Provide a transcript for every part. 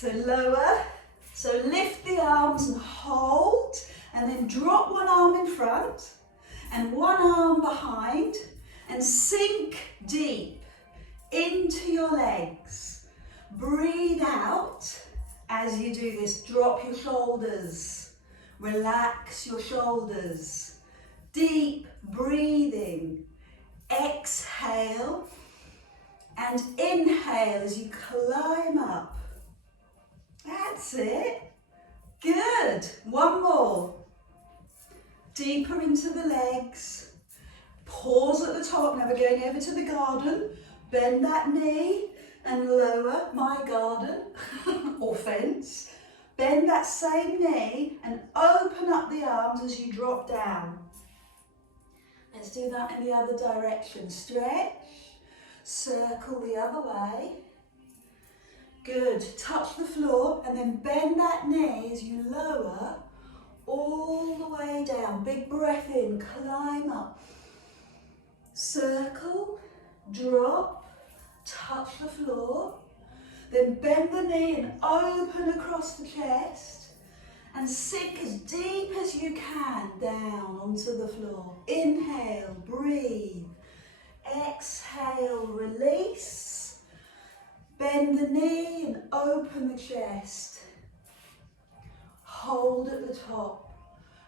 So lower, so lift the arms and hold, and then drop one arm in front and one arm behind, and sink deep into your legs. Breathe out as you do this. Drop your shoulders, relax your shoulders. Deep breathing. Exhale and inhale as you climb up. That's it. Good. One more. Deeper into the legs. Pause at the top. Now we're going over to the garden. Bend that knee and lower my garden or fence. Bend that same knee and open up the arms as you drop down. Let's do that in the other direction. Stretch, circle the other way. Good. Touch the floor and then bend that knee as you lower all the way down. Big breath in, climb up. Circle, drop, touch the floor. Then bend the knee and open across the chest. And sink as deep as you can down onto the floor. Inhale, breathe. Exhale, release. Bend the knee and open the chest. Hold at the top.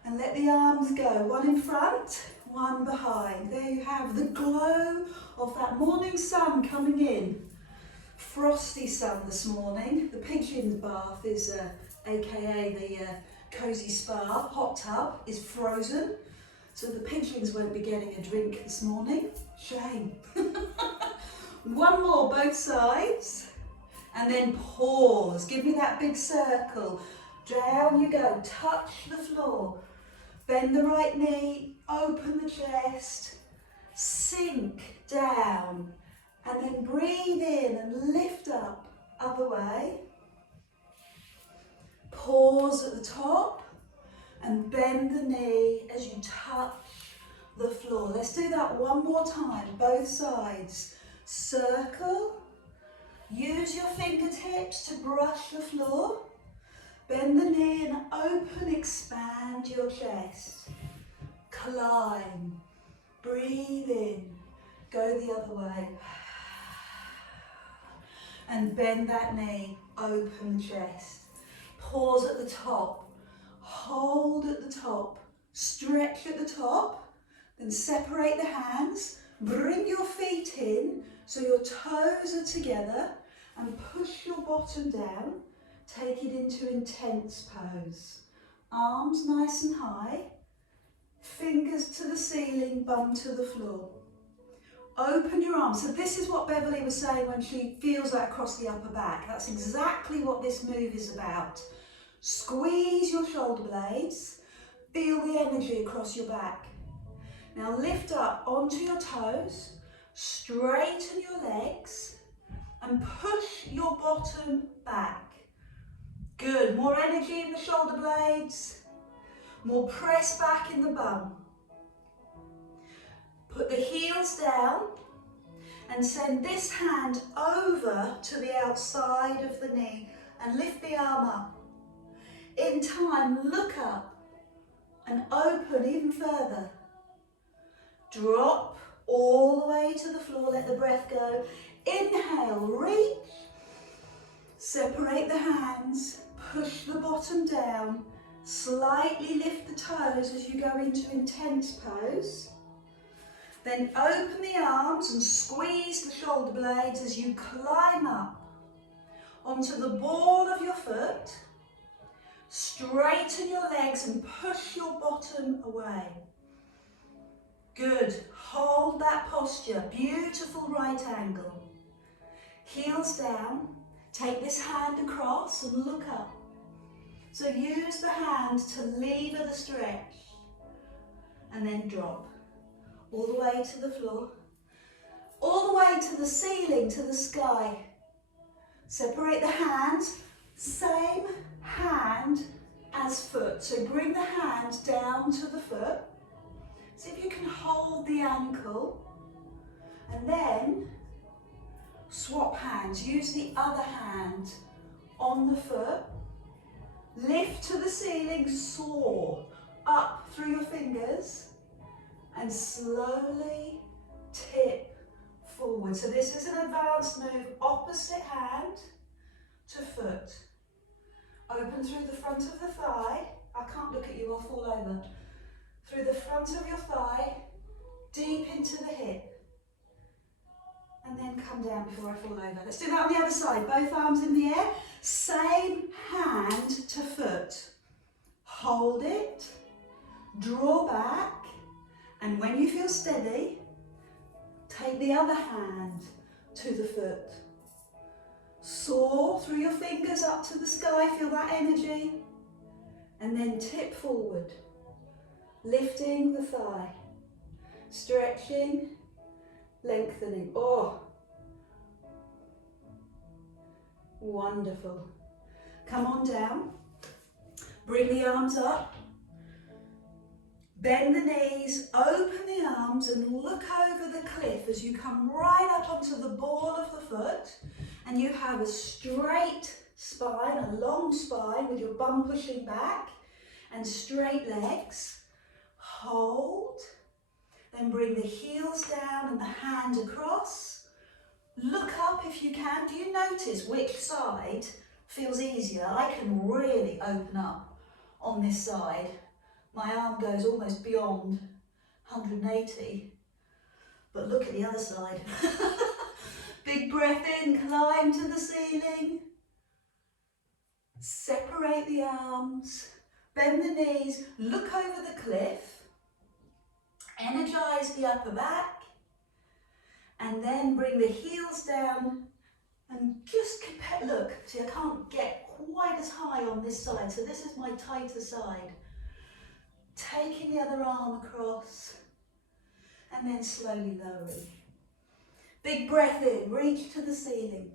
And let the arms go. One in front, one behind. There you have the glow of that morning sun coming in. Frosty sun this morning. The pigeon's bath is aka the cozy spa hot tub is frozen, so the pigeons won't be getting a drink this morning. Shame. One more, both sides, and then pause. Give me that big circle. Down you go. Touch the floor. Bend the right knee. Open the chest. Sink down. And then breathe in and lift up, other way. Pause at the top and bend the knee as you touch the floor. Let's do that one more time, both sides. Circle, use your fingertips to brush the floor. Bend the knee and open, expand your chest. Climb, breathe in, go the other way. And bend that knee, open the chest. Pause at the top, hold at the top, stretch at the top, then separate the hands, bring your feet in so your toes are together and push your bottom down, take it into intense pose. Arms nice and high, fingers to the ceiling, bum to the floor. Open your arms. So this is what Beverly was saying when she feels that across the upper back. That's exactly what this move is about. Squeeze your shoulder blades. Feel the energy across your back. Now lift up onto your toes. Straighten your legs and push your bottom back. Good. More energy in the shoulder blades. More press back in the bum. Put the heels down and send this hand over to the outside of the knee and lift the arm up. In time, look up and open even further. Drop all the way to the floor, let the breath go. Inhale, reach. Separate the hands, push the bottom down, slightly lift the toes as you go into intense pose. Then open the arms and squeeze the shoulder blades as you climb up onto the ball of your foot. Straighten your legs and push your bottom away. Good. Hold that posture. Beautiful right angle. Heels down. Take this hand across and look up. So use the hand to lever the stretch and then drop. All the way to the floor, all the way to the ceiling, to the sky. Separate the hands, same hand as foot. So bring the hand down to the foot. See if you can hold the ankle. And then swap hands. Use the other hand on the foot. Lift to the ceiling, soar up through your fingers and slowly tip forward. So this is an advanced move, opposite hand to foot. Open through the front of the thigh. I can't look at you, I'll fall over. Through the front of your thigh, deep into the hip. And then come down before I fall over. Let's do that on the other side. Both arms in the air. Same hand to foot. Hold it. Draw back. And when you feel steady, take the other hand to the foot. Soar through your fingers up to the sky. Feel that energy. And then tip forward. Lifting the thigh. Stretching. Lengthening. Oh, wonderful. Come on down. Bring the arms up. Bend the knees, open the arms and look over the cliff as you come right up onto the ball of the foot, and you have a straight spine, a long spine with your bum pushing back and straight legs. Hold. Then bring the heels down and the hand across. Look up if you can. Do you notice which side feels easier? I can really open up on this side. My arm goes almost beyond 180. But look at the other side. Big breath in, climb to the ceiling. Separate the arms. Bend the knees. Look over the cliff. Energize the upper back, and then bring the heels down and just compare. Look, see, I can't get quite as high on this side, so this is my tighter side. Taking the other arm across and then slowly lowering. Big breath in, reach to the ceiling.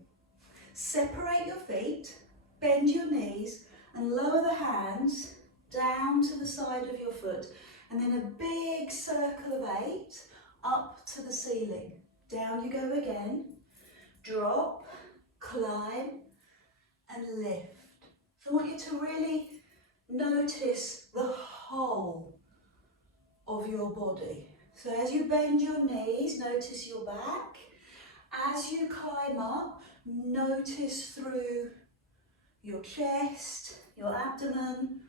Separate your feet, bend your knees and lower the hands down to the side of your foot. And then a big circle of 8 up to the ceiling. Down you go again. Drop, climb, and lift. So I want you to really notice the whole of your body. So as you bend your knees, notice your back. As you climb up, notice through your chest, your abdomen.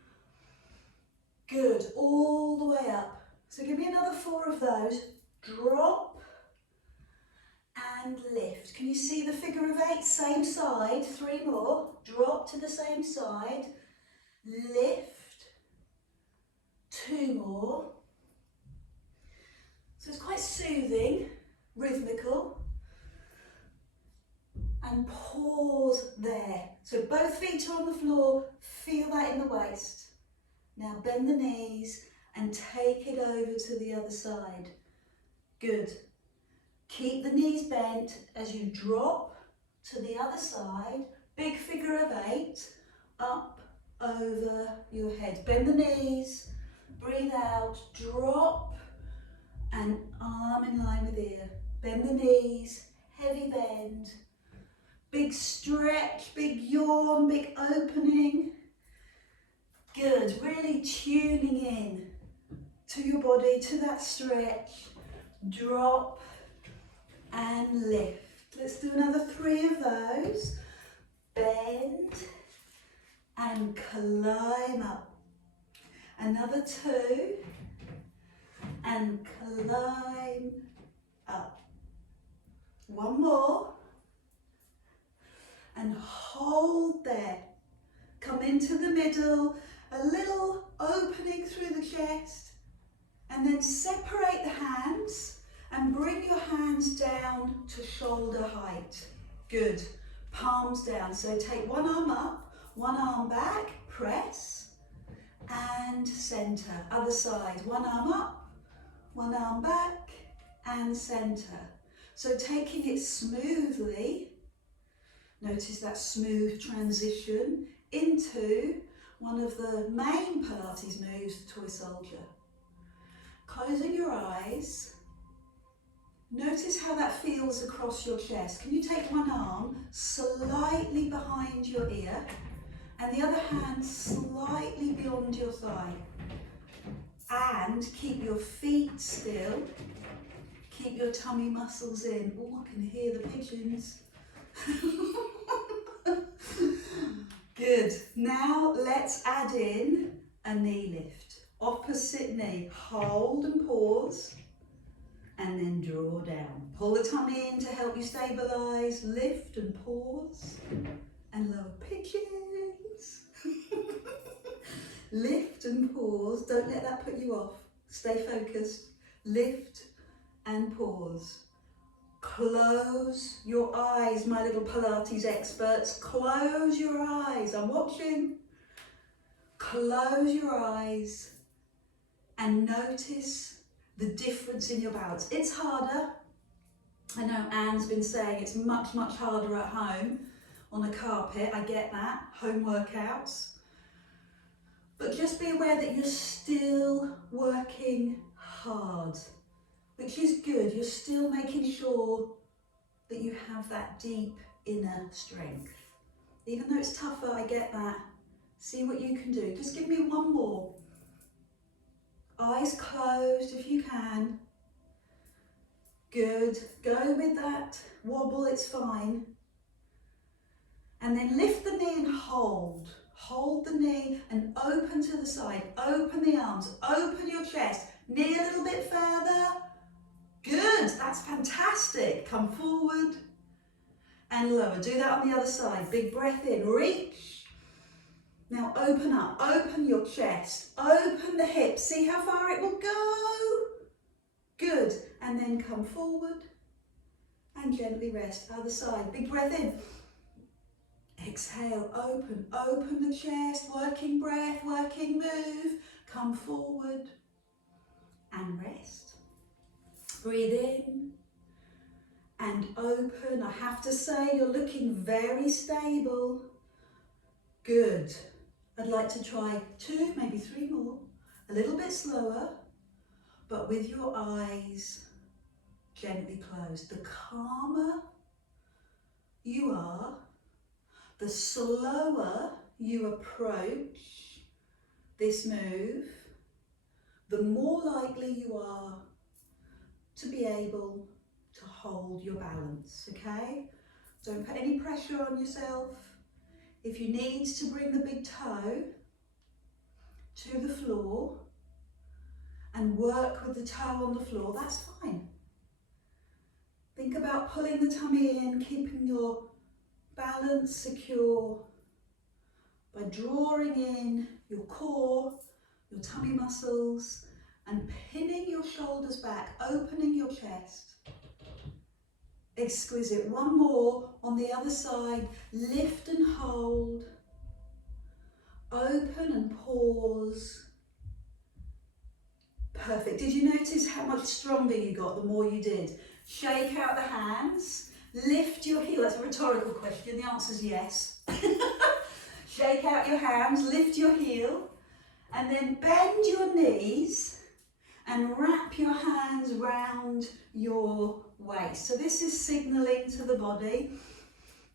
Good, all the way up. So give me another 4 of those. Drop and lift. Can you see the figure of 8? Same side, 3 more. Drop to the same side. Lift. 2 more. So it's quite soothing, rhythmical. And pause there. So both feet are on the floor. Feel that in the waist. Now bend the knees and take it over to the other side. Good. Keep the knees bent as you drop to the other side. Big figure of 8, up over your head. Bend the knees, breathe out, drop, and arm in line with ear. Bend the knees, heavy bend. Big stretch, big yawn, big opening. Good, really tuning in to your body, to that stretch. Drop and lift. Let's do another 3 of those. Bend and climb up. Another 2 and climb up. 1 more. And hold there. Come into the middle, a little opening through the chest, and then separate the hands and bring your hands down to shoulder height. Good. Palms down. So take 1 arm up, 1 arm back, press, and center. Other side. 1 arm up, 1 arm back, and center. So taking it smoothly. Notice that smooth transition into one of the main Pilates moves, the toy soldier. Closing your eyes Notice how that feels across your chest. Can you take one arm slightly behind your ear and the other hand slightly beyond your thigh? And keep your feet still. Keep your tummy muscles in. Oh, I can hear the pigeons. Good. Now let's add in a knee lift. Opposite knee. Hold and pause. And then draw down. Pull the tummy in to help you stabilise. Lift and pause. And lower. Pigeons. Lift and pause. Don't let that put you off. Stay focused. Lift and pause. Close your eyes, my little Pilates experts. Close your eyes. I'm watching. Close your eyes and notice the difference in your balance. It's harder. I know Anne's been saying it's much, much harder at home on a carpet. I get that. Home workouts. But just be aware that you're still working hard, which is good. You're still making sure that you have that deep inner strength. Even though it's tougher, I get that. See what you can do. Just give me one more. Eyes closed if you can. Good. Go with that wobble, it's fine. And then lift the knee and hold. Hold the knee and open to the side. Open the arms. Open your chest. Knee a little bit further. Good. That's fantastic. Come forward and lower. Do that on the other side. Big breath in. Reach. Now open up. Open your chest. Open the hips. See how far it will go. Good. And then come forward and gently rest. Other side. Big breath in. Exhale, open, open the chest, working breath, working move. Come forward and rest. Breathe in and open. I have to say you're looking very stable. Good. I'd like to try 2, maybe 3 more. A little bit slower, but with your eyes gently closed. The calmer you are, the slower you approach this move, the more likely you are to be able to hold your balance, okay? Don't put any pressure on yourself. If you need to bring the big toe to the floor and work with the toe on the floor, that's fine. Think about pulling the tummy in, keeping your balance secure by drawing in your core, your tummy muscles, and pinning your shoulders back, opening your chest. Exquisite. One more on the other side. Lift and hold. Open and pause. Perfect. Did you notice how much stronger you got the more you did? Shake out the hands. Lift your heel. That's a rhetorical question. The answer is yes. Shake out your hands, lift your heel, and then bend your knees and wrap your hands round your waist. So this is signalling to the body,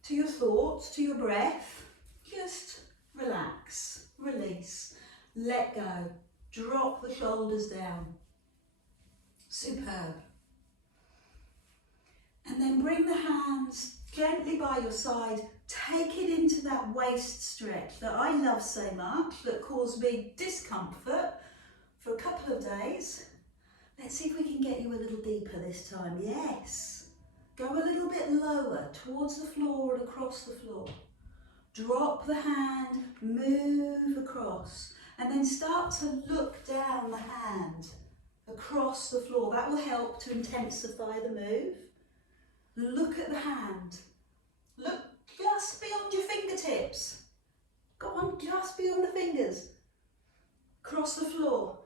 to your thoughts, to your breath. Just relax, release, let go, drop the shoulders down. Superb. And then bring the hands gently by your side. Take it into that waist stretch that I love so much, that caused me discomfort for a couple of days. Let's see if we can get you a little deeper this time. Yes. Go a little bit lower towards the floor and across the floor. Drop the hand, move across, and then start to look down the hand across the floor. That will help to intensify the move. Look at the hand. Look just beyond your fingertips. Go on, just beyond the fingers. Across the floor.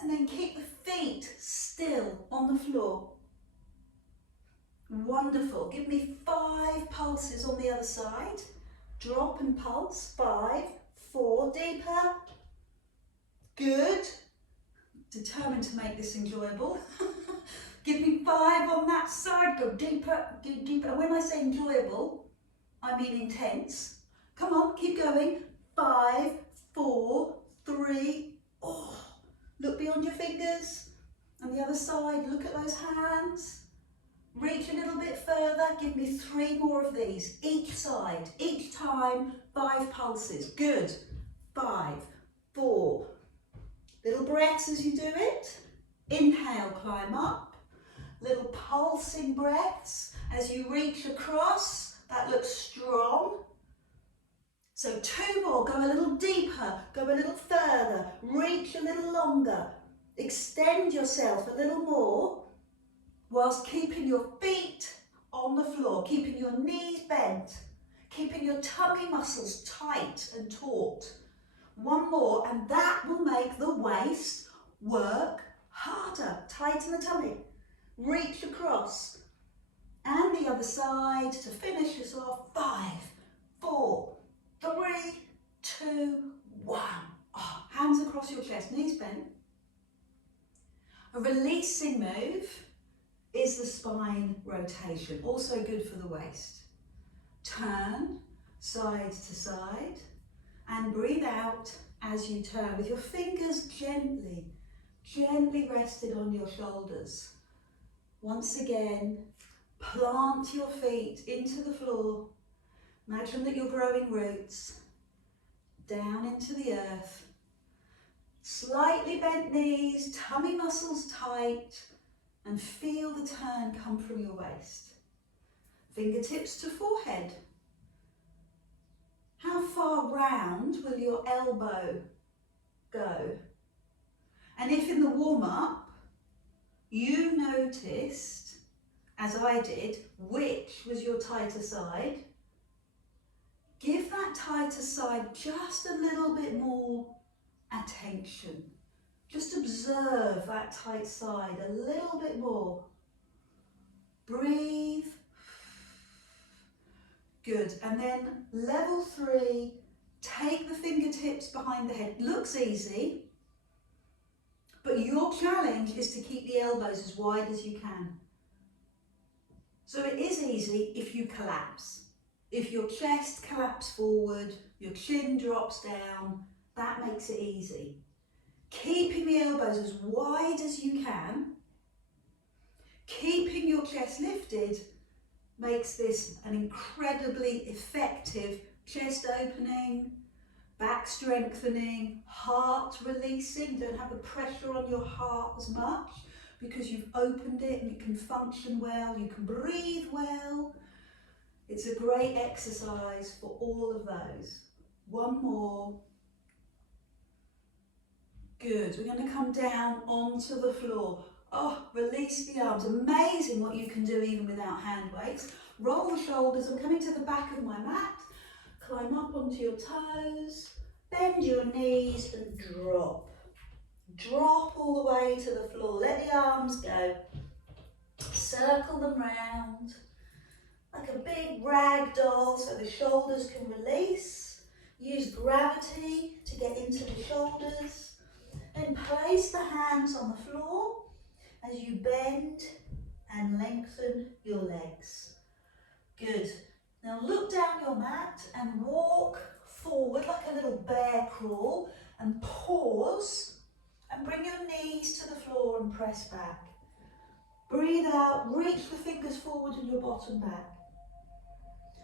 And then keep the feet still on the floor. Wonderful. Give me 5 pulses on the other side. Drop and pulse. 5, 4, deeper. Good. Determined to make this enjoyable. Give me 5 on that side. Go deeper, go deeper. And when I say enjoyable, I mean intense. Come on, keep going. 5, 4, 3. Oh, look beyond your fingers. And the other side, look at those hands. Reach a little bit further. Give me 3 more of these. Each side, each time, 5 pulses. Good. 5, 4. Little breaths as you do it. Inhale, climb up. Little pulsing breaths as you reach across. That looks strong. So 2 more, go a little deeper, go a little further, reach a little longer. Extend yourself a little more whilst keeping your feet on the floor, keeping your knees bent, keeping your tummy muscles tight and taut. 1 more, and that will make the waist work harder. Tighten the tummy. Reach across. And the other side to finish us off. 5, 4, 3, 2, 1. Oh, hands across your chest, knees bent. A releasing move is the spine rotation, also good for the waist. Turn side to side and breathe out as you turn with your fingers gently rested on your shoulders. Once again, plant your feet into the floor. Imagine that you're growing roots down into the earth. Slightly bent knees, tummy muscles tight, and feel the turn come from your waist. Fingertips to forehead. How far round will your elbow go? And if in the warm-up you noticed, as I did, which was your tighter side, give that tighter side just a little bit more attention. Just observe that tight side a little bit more. Breathe. Good. And then level 3, take the fingertips behind the head. Looks easy, but your challenge is to keep the elbows as wide as you can. So it is easy if you collapse. If your chest collapses forward, your chin drops down, that makes it easy. Keeping the elbows as wide as you can, keeping your chest lifted makes this an incredibly effective chest opening, back strengthening, heart releasing. Don't have the pressure on your heart as much because you've opened it and it can function well, you can breathe well. It's a great exercise for all of those. 1 more. Good, we're going to come down onto the floor. Oh, release the arms. Amazing what you can do even without hand weights. Roll the shoulders. I'm coming to the back of my mat. Climb up onto your toes. Bend your knees and drop. Drop all the way to the floor. Let the arms go. Circle them round like a big rag doll so the shoulders can release. Use gravity to get into the shoulders. Then place the hands on the floor as you bend and lengthen your legs. Good. Now look down your mat and walk forward like a little bear crawl and pause and bring your knees to the floor and press back. Breathe out, reach the fingers forward and your bottom back.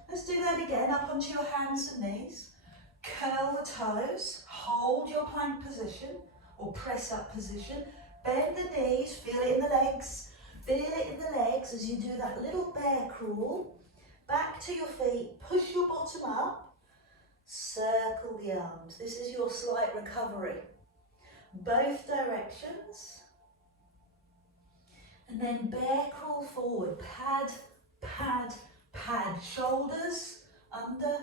Let's do that again, up onto your hands and knees. Curl the toes, hold your plank position or press up position. Bend the knees, feel it in the legs. Feel it in the legs as you do that little bear crawl. Back to your feet, push your bottom up. Circle the arms. This is your slight recovery. Both directions. And then bear crawl forward. Pad, pad, pad. Shoulders under,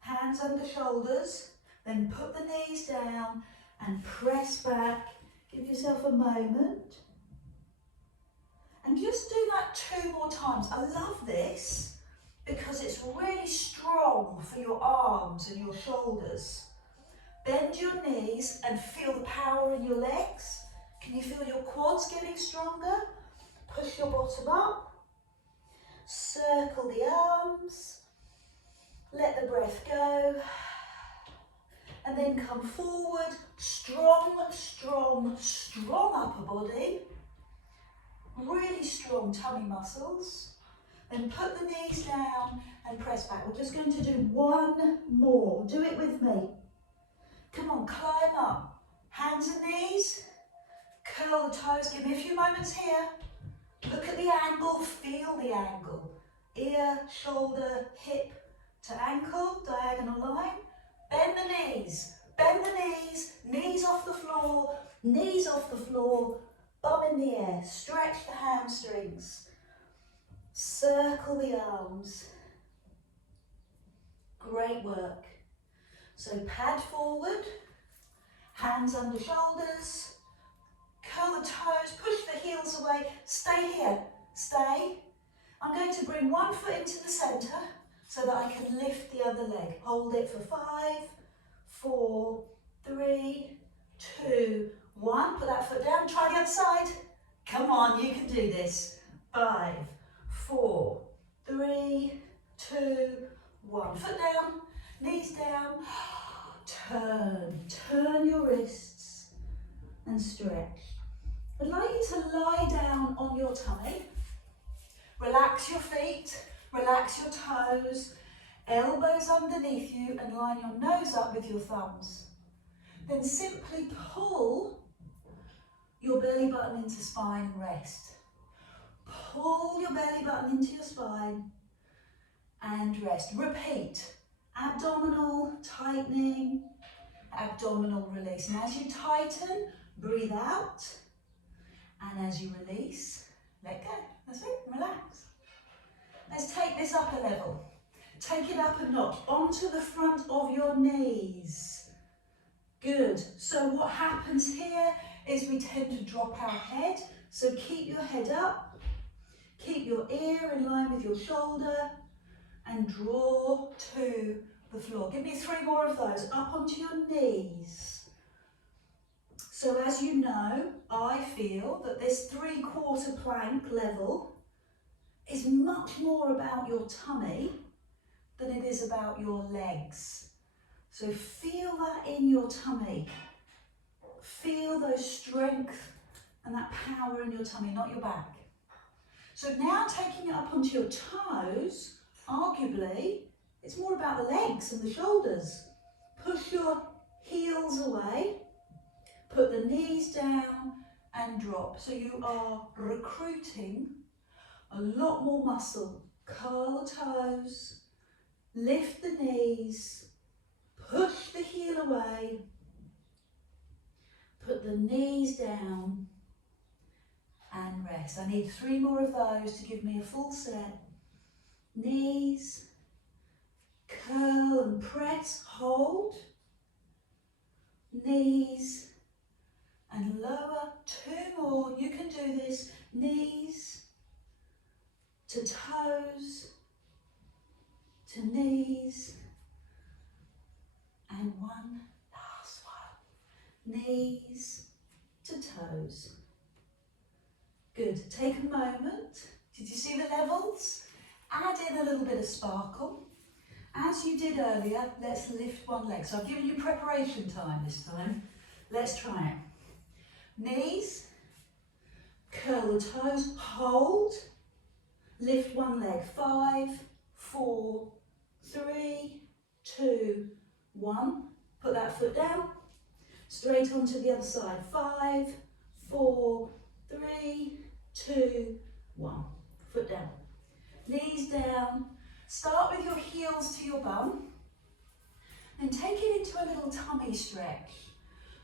hands under shoulders. Then put the knees down and press back. Give yourself a moment. And just do that 2 more times. I love this because it's really strong for your arms and your shoulders. Bend your knees and feel the power in your legs. Can you feel your quads getting stronger? Push your bottom up. Circle the arms. Let the breath go. And then come forward. Strong, strong, strong upper body. Really strong tummy muscles. Then put the knees down and press back. We're just going to do one more. Do it with me. Come on, climb up. Hands and knees. Curl the toes. Give me a few moments here. Look at the angle. Feel the angle. Ear, shoulder, hip to ankle. Diagonal line. Bend the knees. Bend the knees. Knees off the floor. Knees off the floor. Bum in the air. Stretch the hamstrings. Circle the arms. Great work. So pad forward, hands under shoulders, curl the toes, push the heels away, stay here, stay. I'm going to bring one foot into the centre so that I can lift the other leg. Hold it for 5, 4, 3, 2, 1. Put that foot down, try the other side. Come on, you can do this. 5, 4, 3, 2, 1. Foot down, knees down. Turn your wrists and stretch. I'd like you to lie down on your tummy. Relax your feet, relax your toes, elbows underneath you and line your nose up with your thumbs. Then simply pull your belly button into spine and rest. Pull your belly button into your spine and rest. Repeat. Abdominal tightening, abdominal release. And as you tighten, breathe out. And as you release, let go. That's it, relax. Let's take this up a level. Take it up a notch, onto the front of your knees. Good. So what happens here is we tend to drop our head. So keep your head up. Keep your ear in line with your shoulder. And draw to the floor. Give me 3 more of those, up onto your knees. So as you know, I feel that this 3/4 plank level is much more about your tummy than it is about your legs. So feel that in your tummy. Feel those strength and that power in your tummy, not your back. So now taking it up onto your toes, arguably, it's more about the legs and the shoulders. Push your heels away, put the knees down and drop. So you are recruiting a lot more muscle. Curl the toes, lift the knees, push the heel away, put the knees down and rest. I need 3 more of those to give me a full set. Knees, curl and press, hold, knees and lower. 2 more, you can do this. Knees to toes, to knees, and 1 last one. Knees to toes. Good, take a moment. Did you see the levels? Add in a little bit of sparkle. As you did earlier, let's lift one leg. So I've given you preparation time this time. Let's try it. Knees, curl the toes, hold, lift one leg. 5, 4, 3, 2, 1. Put that foot down, straight onto the other side. 5, 4, 3, 2, 1. Foot down. Knees down. Start with your heels to your bum. And take it into a little tummy stretch.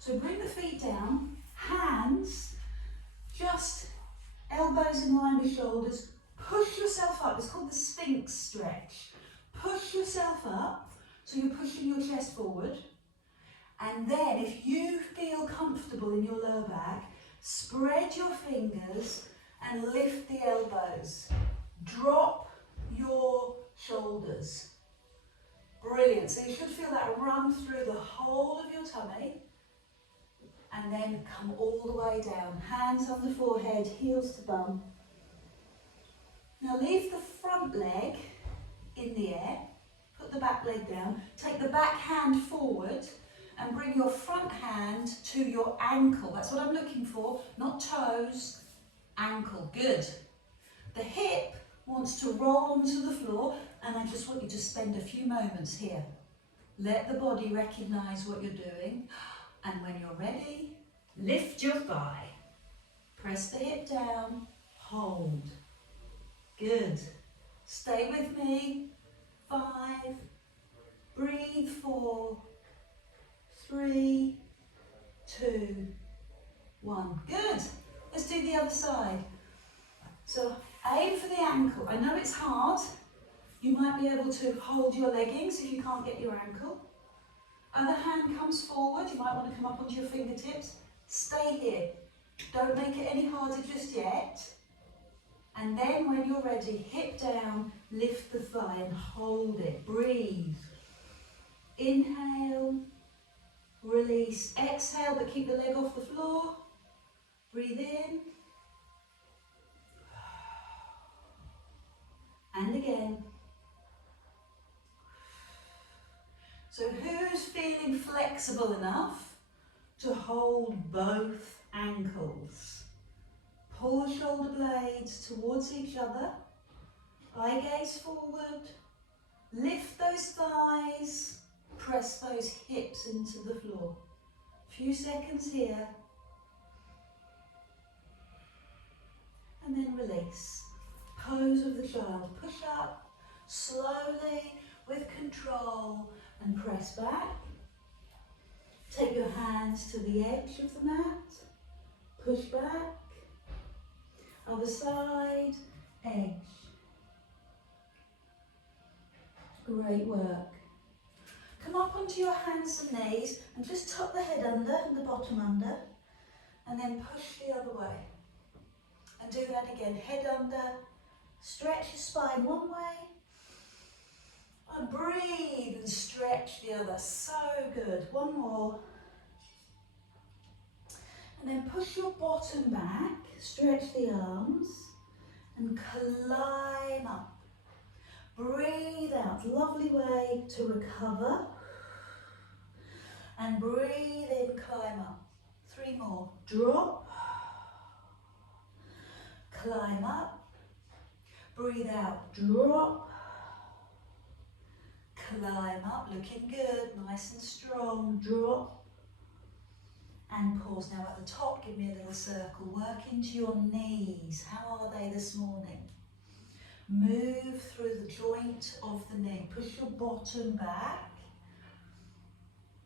So bring the feet down, hands, just elbows in line with shoulders. Push yourself up. It's called the Sphinx stretch. Push yourself up, so you're pushing your chest forward. And then if you feel comfortable in your lower back, spread your fingers and lift the elbows. Drop your shoulders. Brilliant. So you should feel that run through the whole of your tummy. And then come all the way down. Hands on the forehead, heels to bum. Now leave the front leg in the air, put the back leg down, take the back hand forward and bring your front hand to your ankle. That's what I'm looking for, not toes, ankle. Good. The hip wants to roll onto the floor, and I just want you to spend a few moments here. Let the body recognise what you're doing, and when you're ready, lift your thigh. Press the hip down, hold. Good. Stay with me. 5, breathe 4, 3, 2, 1. Good. Let's do the other side. So aim for the ankle. I know it's hard. You might be able to hold your leggings if you can't get your ankle. Other hand comes forward. You might want to come up onto your fingertips. Stay here. Don't make it any harder just yet. And then when you're ready, hip down, lift the thigh and hold it. Breathe. Inhale, release. Exhale, but keep the leg off the floor. Breathe in. And again. So who's feeling flexible enough to hold both ankles? Pull the shoulder blades towards each other. Eye gaze forward. Lift those thighs. Press those hips into the floor. Few seconds here. And then release. Pose of the child. Push up slowly with control and press back. Take your hands to the edge of the mat. Push back. Other side, edge. Great work. Come up onto your hands and knees and just tuck the head under and the bottom under, and then push the other way. And do that again. Head under, stretch your spine one way, and breathe and stretch the other. So good. One more. And then push your bottom back, stretch the arms, and climb up. Breathe out. Lovely way to recover. And breathe in, climb up. 3 more. Drop. Climb up. Breathe out. Drop. Climb up. Looking good. Nice and strong. Drop. And pause. Now at the top, give me a little circle. Work into your knees. How are they this morning? Move through the joint of the knee. Push your bottom back.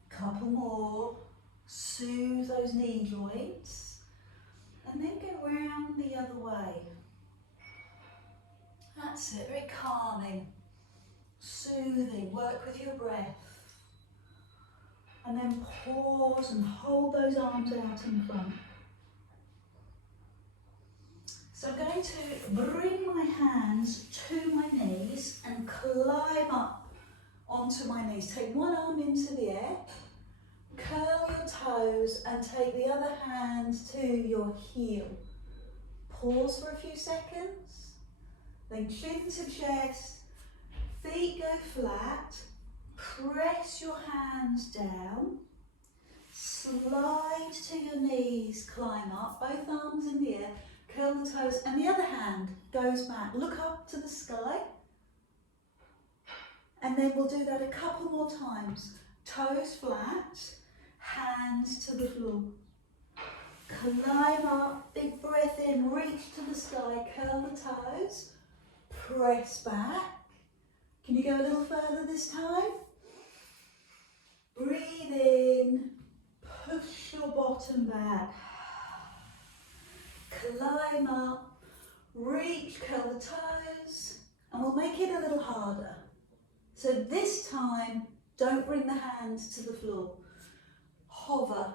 Couple more. Soothe those knee joints. And then go round the other way. That's it. Very calming. Soothing. Work with your breath. And then pause and hold those arms out in front. So I'm going to bring my hands to my knees and climb up onto my knees. Take one arm into the air, curl your toes and take the other hand to your heel. Pause for a few seconds, then chin to chest, feet go flat. Press your hands down, slide to your knees, climb up, both arms in the air, curl the toes, and the other hand goes back. Look up to the sky, and then we'll do that a couple more times. Toes flat, hands to the floor. Climb up, big breath in, reach to the sky, curl the toes, press back. Can you go a little further this time? Breathe in, push your bottom back, climb up, reach, curl the toes, and we'll make it a little harder. So this time, don't bring the hands to the floor. Hover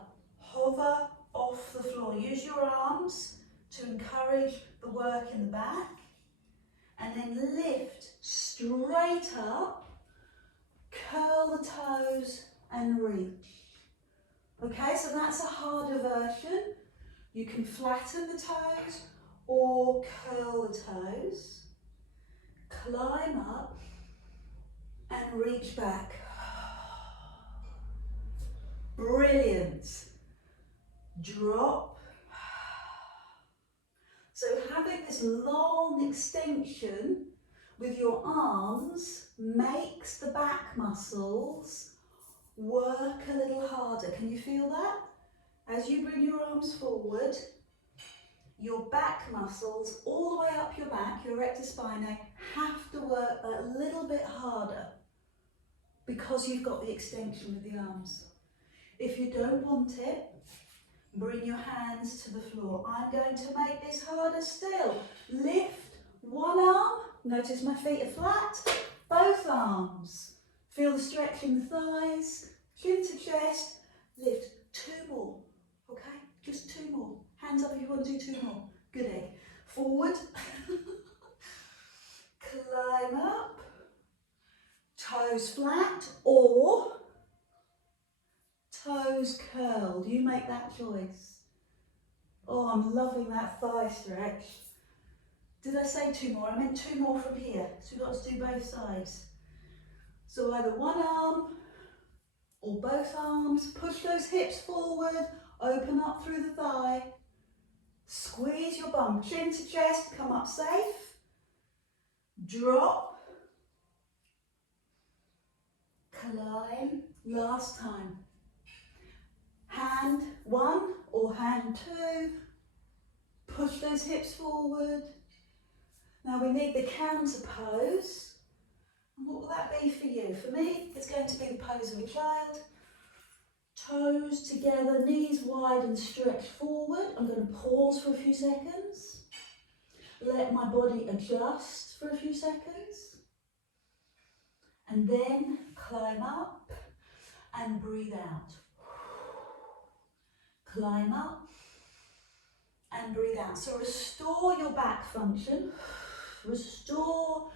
off the floor. Use your arms to encourage the work in the back, and then lift straight up, curl the toes, and reach. Okay, so that's a harder version. You can flatten the toes or curl the toes. Climb up and reach back. Brilliant. Drop. So having this long extension with your arms makes the back muscles work a little harder. Can you feel that? As you bring your arms forward, your back muscles all the way up your back, your rectus spinae, have to work a little bit harder because you've got the extension with the arms. If you don't want it, bring your hands to the floor. I'm going to make this harder still. Lift one arm. Notice my feet are flat. Both arms. Feel the stretch in the thighs. Chin to chest. Lift two more. Okay? Just two more. Hands up if you want to do two more. Good egg. Forward. Climb up. Toes flat or toes curled. You make that choice. Oh, I'm loving that thigh stretch. Did I say two more? I meant two more from here. So we've got to do both sides. So either one arm or both arms. Push those hips forward. Open up through the thigh. Squeeze your bum. Chin to chest. Come up safe. Drop. Climb. Last time. Hand one or hand two. Push those hips forward. Now we need the counter pose. And what will that be for you? For me, it's going to be the pose of a child. Toes together, knees wide and stretched forward. I'm going to pause for a few seconds. Let my body adjust for a few seconds. And then climb up and breathe out. Climb up and breathe out. So restore your back function. Restore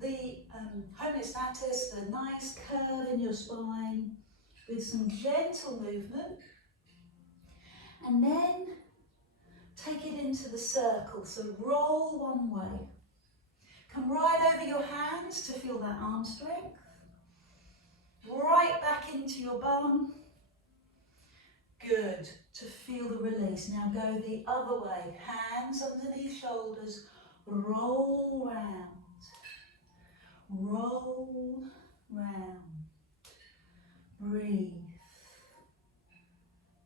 the homeostasis, the nice curve in your spine with some gentle movement. And then take it into the circle. So roll one way. Come right over your hands to feel that arm strength. Right back into your bum. Good. To feel the release. Now go the other way. Hands underneath shoulders. Roll round. Roll round. Breathe.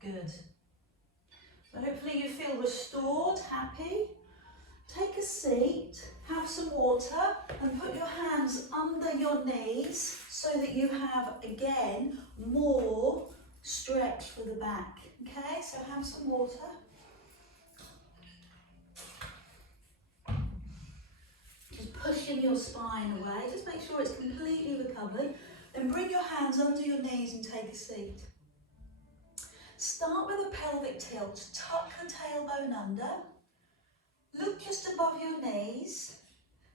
Good. So hopefully you feel restored, happy. Take a seat, have some water and put your hands under your knees so that you have, again, more stretch for the back. Okay, so have some water. Just pushing your spine away. Just make sure it's completely recovered. Then bring your hands under your knees and take a seat. Start with a pelvic tilt. Tuck the tailbone under. Look just above your knees.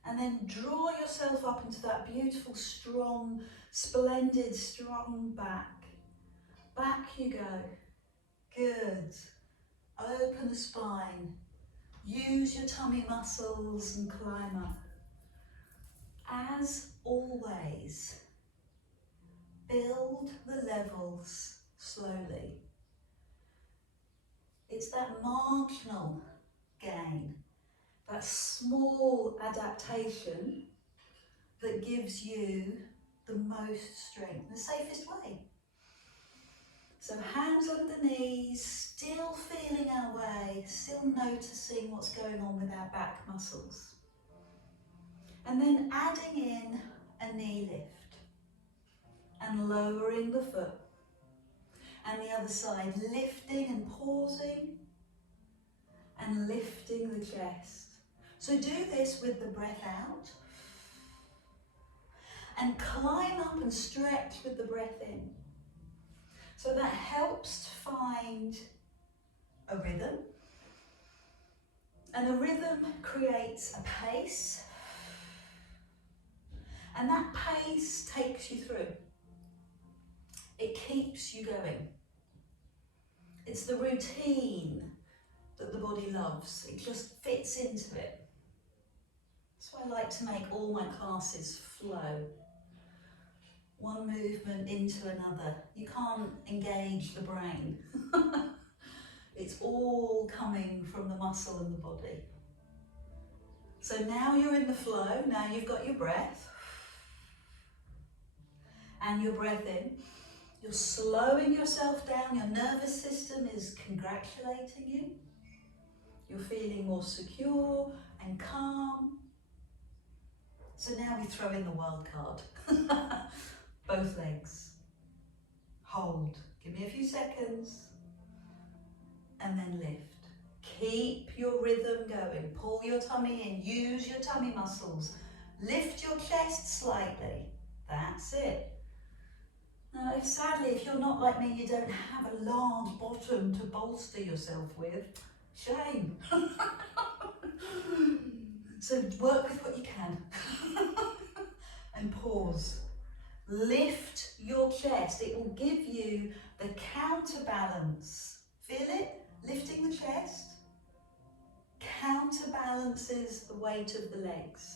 And then draw yourself up into that beautiful, strong, splendid, strong back. Back you go. Good. Open the spine. Use your tummy muscles and climb up. As always, build the levels slowly. It's that marginal gain, that small adaptation that gives you the most strength, the safest way. So hands under knees, still feeling our way, still noticing what's going on with our back muscles. And then adding in a knee lift and lowering the foot. And the other side, lifting and pausing and lifting the chest. So do this with the breath out and climb up and stretch with the breath in. So that helps to find a rhythm. And a rhythm creates a pace. And that pace takes you through. It keeps you going. It's the routine that the body loves. It just fits into it. That's why I like to make all my classes flow. One movement into another. You can't engage the brain. It's all coming from the muscle and the body. So now you're in the flow, now you've got your breath and your breath in. You're slowing yourself down, your nervous system is congratulating you. You're feeling more secure and calm. So now we throw in the wild card. Both legs. Hold. Give me a few seconds. And then lift. Keep your rhythm going. Pull your tummy in. Use your tummy muscles. Lift your chest slightly. That's it. Now, sadly, if you're not like me, you don't have a large bottom to bolster yourself with. Shame. So work with what you can. And pause. Lift your chest. It will give you the counterbalance. Feel it? Lifting the chest counterbalances the weight of the legs.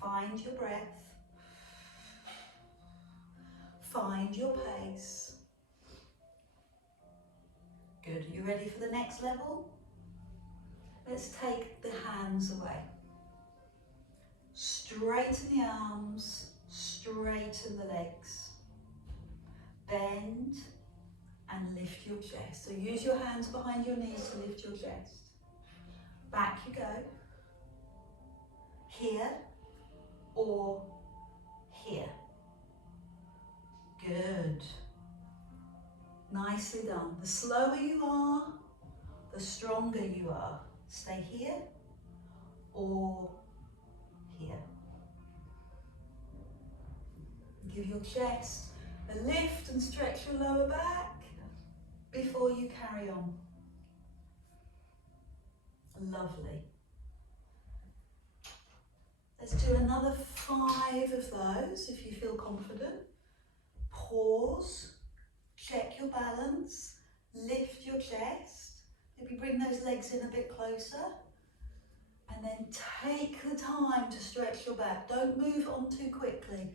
Find your breath. Find your pace. Good. Are you ready for the next level? Let's take the hands away. Straighten the arms, straighten the legs. Bend and lift your chest. So use your hands behind your knees to lift your chest. Back you go. Here or here. Good. Nicely done. The slower you are, the stronger you are. Stay here or here. Give your chest a lift and stretch your lower back before you carry on. Lovely. Let's do another 5 of those if you feel confident. Pause, check your balance, lift your chest, maybe bring those legs in a bit closer, and then take the time to stretch your back. Don't move on too quickly.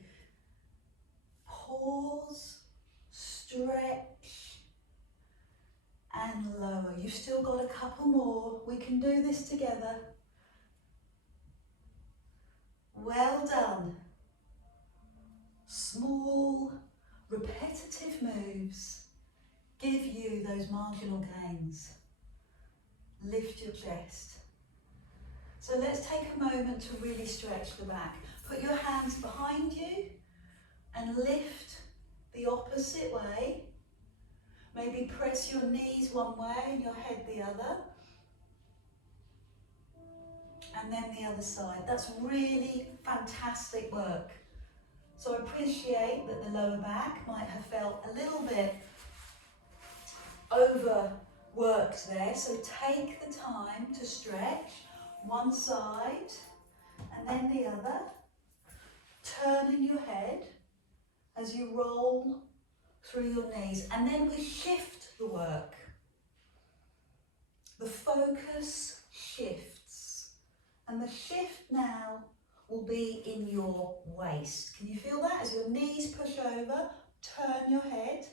Pause, stretch, and lower. You've still got a couple more. We can do this together. Well done. Small, repetitive moves give you those marginal gains. Lift your chest. So let's take a moment to really stretch the back. Put your hands behind you and lift the opposite way. Maybe press your knees one way and your head the other. And then the other side. That's really fantastic work. So I appreciate that the lower back might have felt a little bit overworked there. So take the time to stretch one side and then the other. Turning your head as you roll through your knees. And then we shift the work. The focus shifts. And the shift now will be in your waist. Can you feel that? As your knees push over, turn your head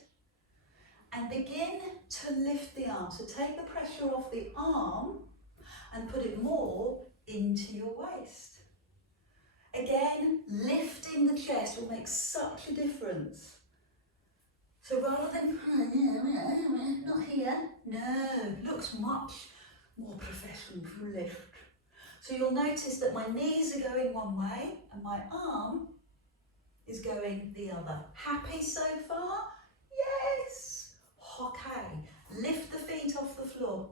and begin to lift the arm. So take the pressure off the arm and put it more into your waist. Again, lifting the chest will make such a difference. So rather than, not here, no, looks much more professional if you lift. So you'll notice that my knees are going one way and my arm is going the other. Happy so far? Yes. Okay. Lift the feet off the floor.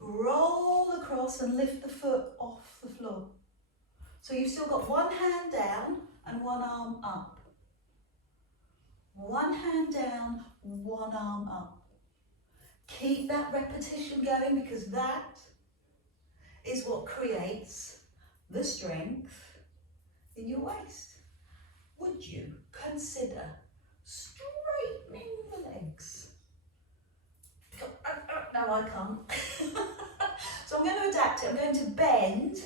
Roll across and lift the foot off the floor. So you've still got one hand down and one arm up. One hand down, one arm up. Keep that repetition going because that is what creates the strength in your waist. Would you consider straightening the legs? No, I can't. So I'm going to adapt it. I'm going to bend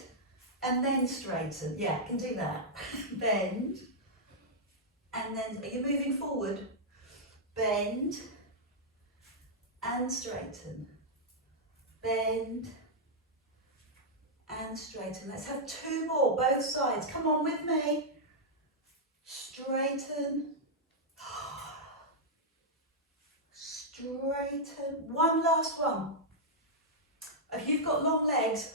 and then straighten. Yeah, I can do that. Bend, and then are you moving forward? Bend and straighten. Bend and straighten. Let's have two more, both sides. Come on with me. Straighten. Straighten. One last one. If you've got long legs,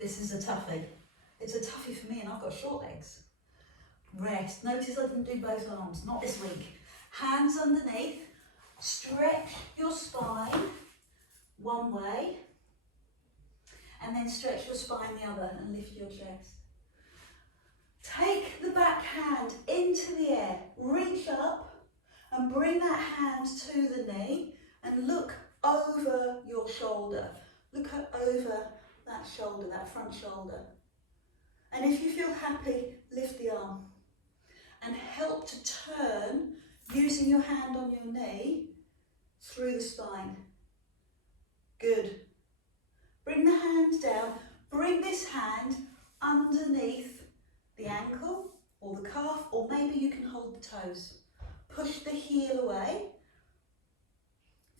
this is a toughie. It's a toughie for me and I've got short legs. Rest. Notice I didn't do both arms, not this week. Hands underneath. Stretch your spine one way and then stretch your spine the other and lift your chest. Take the back hand into the air, reach up and bring that hand to the knee and look over your shoulder. Look over that shoulder, that front shoulder. And if you feel happy, lift the arm and help to turn using your hand on your knee through the spine. Good. Bring the hand down. Bring this hand underneath the ankle or the calf, or maybe you can hold the toes. Push the heel away.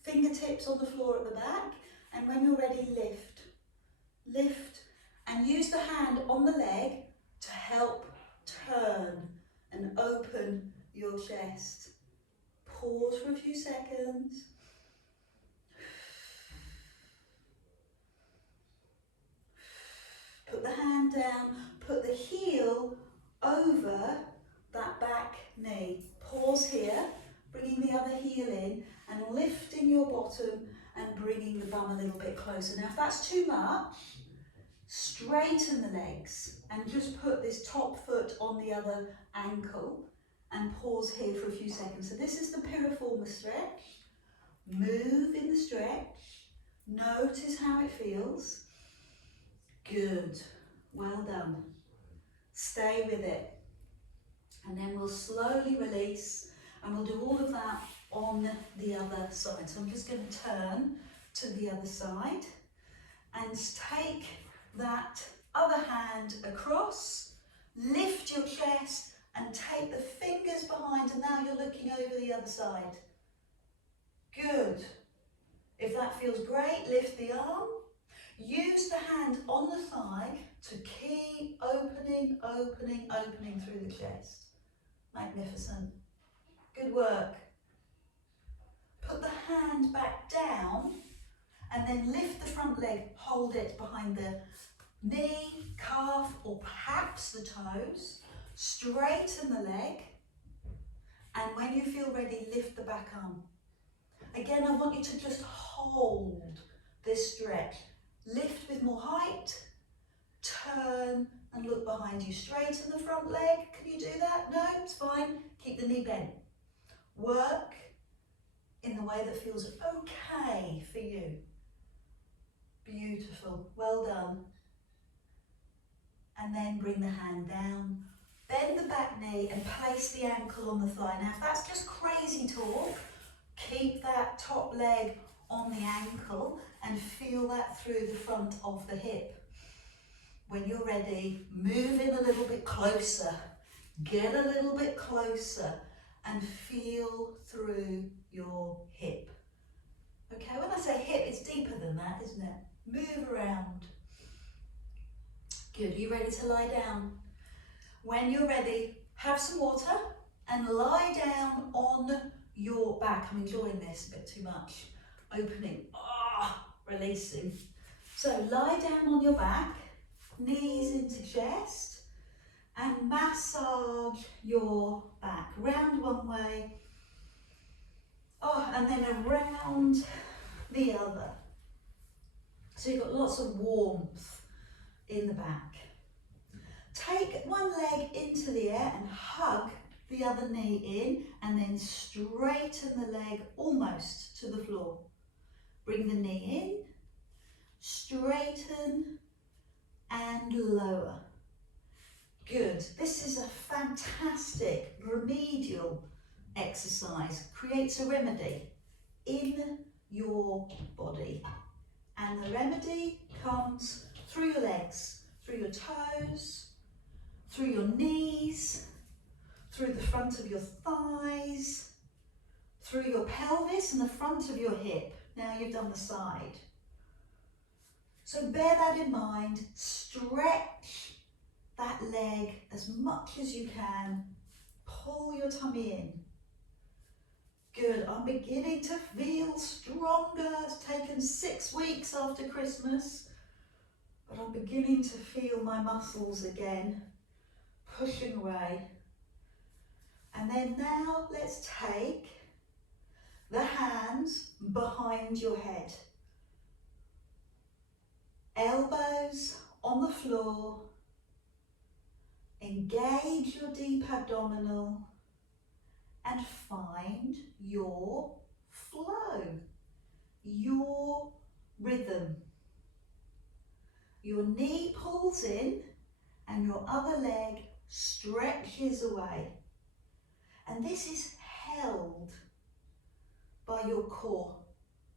Fingertips on the floor at the back. And when you're ready, lift. Lift. And use the hand on the leg to help turn and open your chest. Pause for a few seconds. Put the hand down, put the heel over that back knee. Pause here, bringing the other heel in and lifting your bottom and bringing the bum a little bit closer. Now if that's too much, straighten the legs and just put this top foot on the other ankle and pause here for a few seconds. So this is the piriformis stretch. Move in the stretch. Notice how it feels. Good. Well done. Stay with it. And then we'll slowly release and we'll do all of that on the other side. So I'm just going to turn to the other side and take that other hand across, lift your chest and take the fingers behind, and now you're looking over the other side. Good. If that feels great, lift the arm. Use the hand on the thigh to keep opening, opening, opening through the chest. Magnificent. Good work. Put the hand back down and then lift the front leg. Hold it behind the knee, calf, or perhaps the toes. Straighten the leg. And when you feel ready, lift the back arm. Again, I want you to just hold this stretch. Lift with more height, turn and look behind you. Straighten the front leg. Can you do that? No, it's fine. Keep the knee bent. Work in the way that feels okay for you. Beautiful. Well done. And then bring the hand down. Bend the back knee and place the ankle on the thigh. Now, if that's just crazy talk, keep that top leg on the ankle and feel that through the front of the hip. When you're ready, move in a little bit closer. Get a little bit closer and feel through your hip. Okay, when I say hip, it's deeper than that, isn't it? Move around. Good, are you ready to lie down? When you're ready, have some water and lie down on your back. I'm enjoying this a bit too much. Opening, releasing. So lie down on your back, knees into chest, and massage your back. Round one way, and then around the other. So you've got lots of warmth in the back. Take one leg into the air and hug the other knee in, and then straighten the leg almost to the floor. Bring the knee in, straighten and lower. Good. This is a fantastic remedial exercise. Creates a remedy in your body. And the remedy comes through your legs, through your toes, through your knees, through the front of your thighs, through your pelvis and the front of your hip. Now you've done the side. So bear that in mind, stretch that leg as much as you can, pull your tummy in. Good, I'm beginning to feel stronger. It's taken 6 weeks after Christmas, but I'm beginning to feel my muscles again, pushing away. And then now let's take the hands behind your head. Elbows on the floor. Engage your deep abdominal and find your flow, your rhythm. Your knee pulls in and your other leg stretches away. And this is held by your core.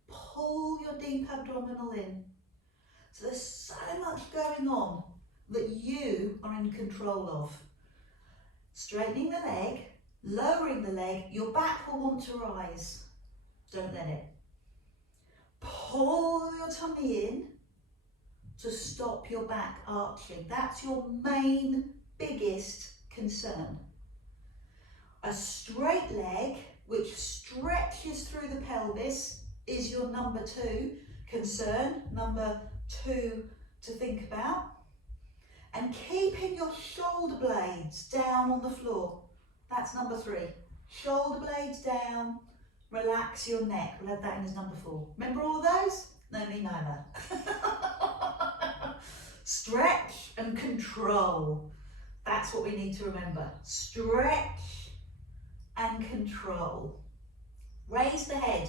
Pull your deep abdominal in. So there's so much going on that you are in control of. Straightening the leg, lowering the leg, your back will want to rise. Don't let it. Pull your tummy in to stop your back arching. That's your main, biggest concern. A straight leg, which stretches through the pelvis, is your number 2 concern, number 2 to think about. And keeping your shoulder blades down on the floor. That's number 3. Shoulder blades down, relax your neck. We'll add that in as number 4. Remember all of those? No, me neither. Stretch and control. That's what we need to remember. Stretch and control. Raise the head.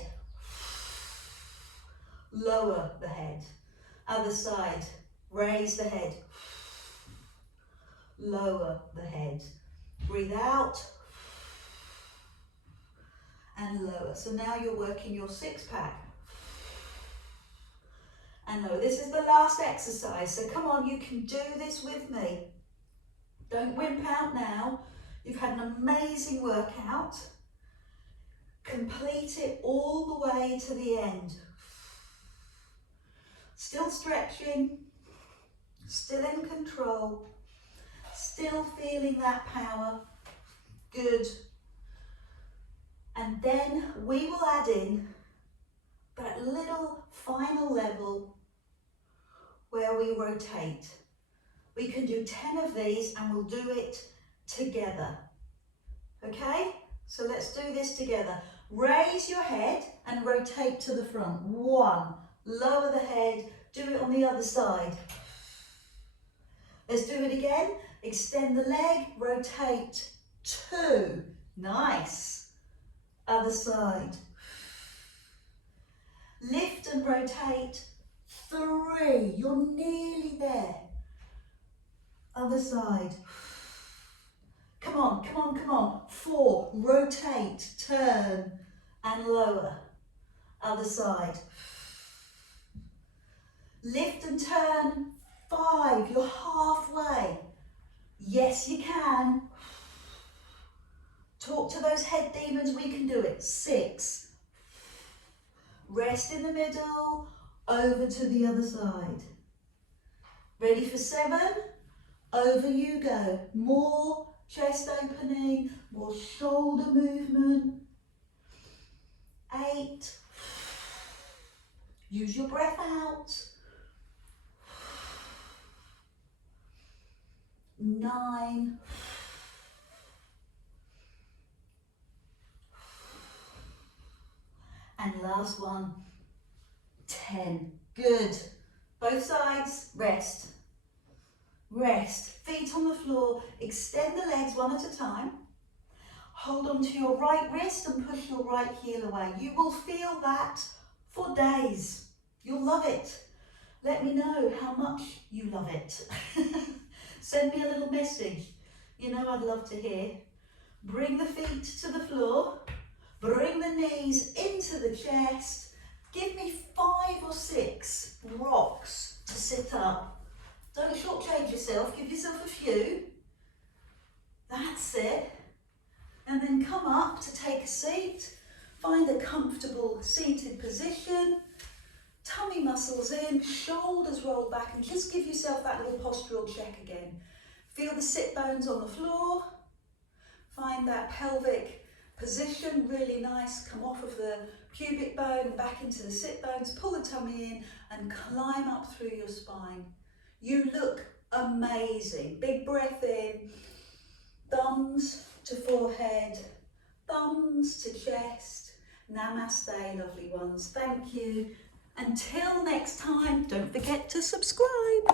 Lower the head. Other side. Raise the head. Lower the head. Breathe out and lower. So now you're working your 6-pack. And lower. This is the last exercise. So come on, you can do this with me. Don't wimp out now. You've had an amazing workout. Complete it all the way to the end. Still stretching. Still in control. Still feeling that power. Good. And then we will add in that little final level where we rotate. We can do 10 of these and we'll do it together. Okay? So let's do this together. Raise your head and rotate to the front. 1. Lower the head. Do it on the other side. Let's do it again. Extend the leg, rotate. 2. Nice. Other side. Lift and rotate. 3. You're nearly there. Other side. Come on, come on, come on. 4. Rotate, turn and lower. Other side. Lift and turn. 5. You're halfway. Yes, you can. Talk to those head demons, we can do it. 6. Rest in the middle, over to the other side. Ready for 7? Over you go. More chest opening, more shoulder movement. 8. Use your breath out. 9. And last one, 10. Good. Both sides, rest. Rest. Feet on the floor. Extend the legs one at a time. Hold on to your right wrist and push your right heel away. You will feel that for days. You'll love it. Let me know how much you love it. Send me a little message. You know I'd love to hear. Bring the feet to the floor. Bring the knees into the chest. Give me 5 or 6 rocks to sit up. Don't shortchange yourself, give yourself a few. That's it. And then come up to take a seat. Find a comfortable seated position. Tummy muscles in, shoulders rolled back, and just give yourself that little postural check again. Feel the sit bones on the floor. Find that pelvic position, really nice. Come off of the pubic bone and back into the sit bones. Pull the tummy in and climb up through your spine. You look amazing. Big breath in. Thumbs to forehead, thumbs to chest. Namaste, lovely ones. Thank you. Until next time, don't forget to subscribe.